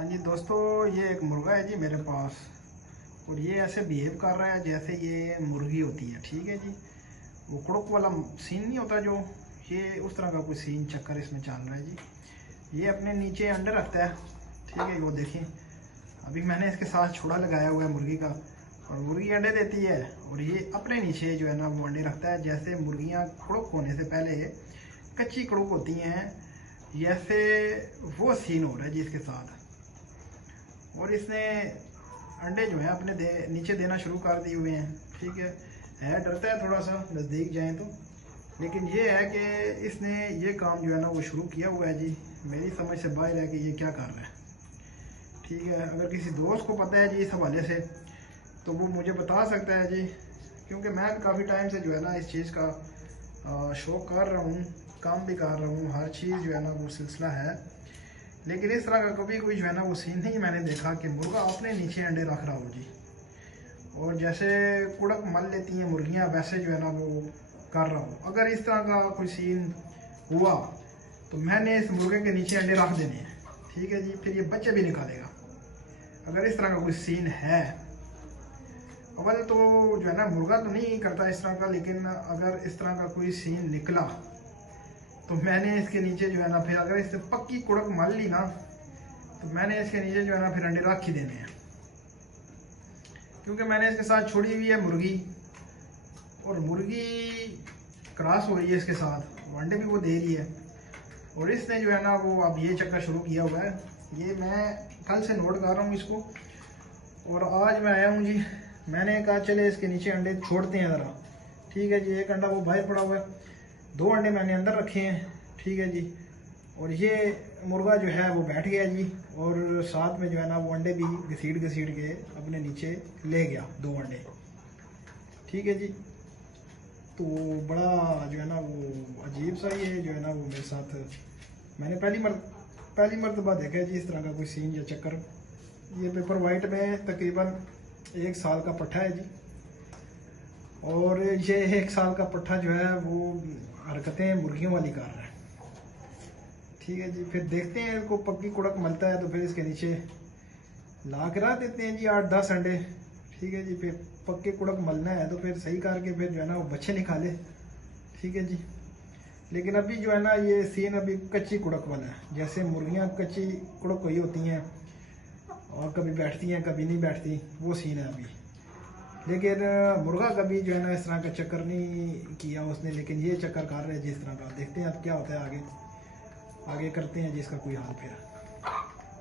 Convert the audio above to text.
हाँ जी दोस्तों, ये एक मुर्गा है जी मेरे पास। और ये ऐसे बिहेव कर रहा है जैसे ये मुर्गी होती है। ठीक है जी, वो कुड़क वाला सीन नहीं होता जो, ये उस तरह का कोई सीन चक्कर इसमें चल रहा है जी। ये अपने नीचे अंडे रखता है। ठीक है, वो देखें, अभी मैंने इसके साथ छुड़ा लगाया हुआ है मुर्गी का, और मुर्गी अंडे देती है और ये अपने नीचे जो है ना वो अंडे रखता है। जैसे मुर्गियाँ कुड़क होने से पहले कच्ची कुड़क होती हैं, जैसे वो सीन हो रहा है जी इसके साथ। और इसने अंडे जो है अपने नीचे देना शुरू कर दिए हुए हैं। ठीक है, डरता है थोड़ा सा नज़दीक जाएं तो, लेकिन ये है कि इसने ये काम जो है ना वो शुरू किया हुआ है जी। मेरी समझ से बाहर है कि ये क्या कर रहा है। ठीक है, अगर किसी दोस्त को पता है जी इस हवाले से तो वो मुझे बता सकता है जी, क्योंकि मैं काफ़ी टाइम से जो है ना इस चीज़ का शौक़ कर रहा हूँ, काम भी कर रहा हूँ, हर चीज़ जो है ना वो सिलसिला है। लेकिन इस तरह का कभी कोई जो है ना वो सीन नहीं मैंने देखा कि मुर्गा अपने नीचे अंडे रख रहा हो जी। और जैसे कुड़क मल लेती हैं मुर्गियां, वैसे जो है ना वो कर रहा हो। अगर इस तरह का कोई सीन हुआ तो मैंने इस मुर्गे के नीचे अंडे रख देने हैं। ठीक है जी, फिर ये बच्चे भी निकालेगा अगर इस तरह का कोई सीन है। अव्वल तो जो है ना मुर्गा तो नहीं करता इस तरह का, लेकिन अगर इस तरह का कोई सीन निकला तो मैंने इसके नीचे जो है ना, फिर अगर इससे पक्की कुड़क मल ली ना तो मैंने इसके नीचे जो है ना फिर अंडे रख ही देने हैं। क्योंकि मैंने इसके साथ छोड़ी हुई है मुर्गी, और मुर्गी क्रॉस हो रही है इसके साथ, वो अंडे भी वो दे रही है। और इसने जो है ना वो अब ये चक्कर शुरू किया हुआ है। ये मैं कल से नोट कर रहा हूँ इसको, और आज मैं आया हूँ जी। मैंने कहा चले इसके नीचे अंडे छोड़ते हैं ज़रा। ठीक है जी, एक अंडा वो बाहर पड़ा हुआ है, 2 अंडे मैंने अंदर रखे हैं। ठीक है जी, और ये मुर्गा जो है वो बैठ गया जी, और साथ में जो है ना वो अंडे भी घसीट के अपने नीचे ले गया 2 अंडे। ठीक है जी, तो बड़ा जो है ना वो अजीब सा ये जो है ना वो मेरे साथ मैंने पहली मरतबा देखा है जी इस तरह का कोई सीन या चक्कर। ये पेपर वाइट में तकरीबन 1 साल का पट्ठा है जी, और ये 1 साल का पट्ठा जो है वो हरकतें मुर्गियों वाली कर रहा है। ठीक है जी, फिर देखते हैं इसको पक्की कुड़क मिलता है तो फिर इसके नीचे ला के रख देते हैं जी 8-10 अंडे। ठीक है जी, फिर पक्के कुड़क मलना है तो फिर सही करके फिर जो है ना वो बच्चे निकाले। ठीक है जी, लेकिन अभी जो है ना ये सीन अभी कच्ची कुड़क वाला है। जैसे मुर्गियाँ कच्ची कुड़क हुई होती हैं और कभी बैठती हैं कभी नहीं बैठती, वो सीन है अभी। लेकिन मुर्गा कभी जो है ना इस तरह का चक्कर नहीं किया उसने, लेकिन ये चक्कर कर रहे हैं जिस तरह का। देखते हैं अब क्या होता है आगे करते हैं जिसका कोई हाल फिर।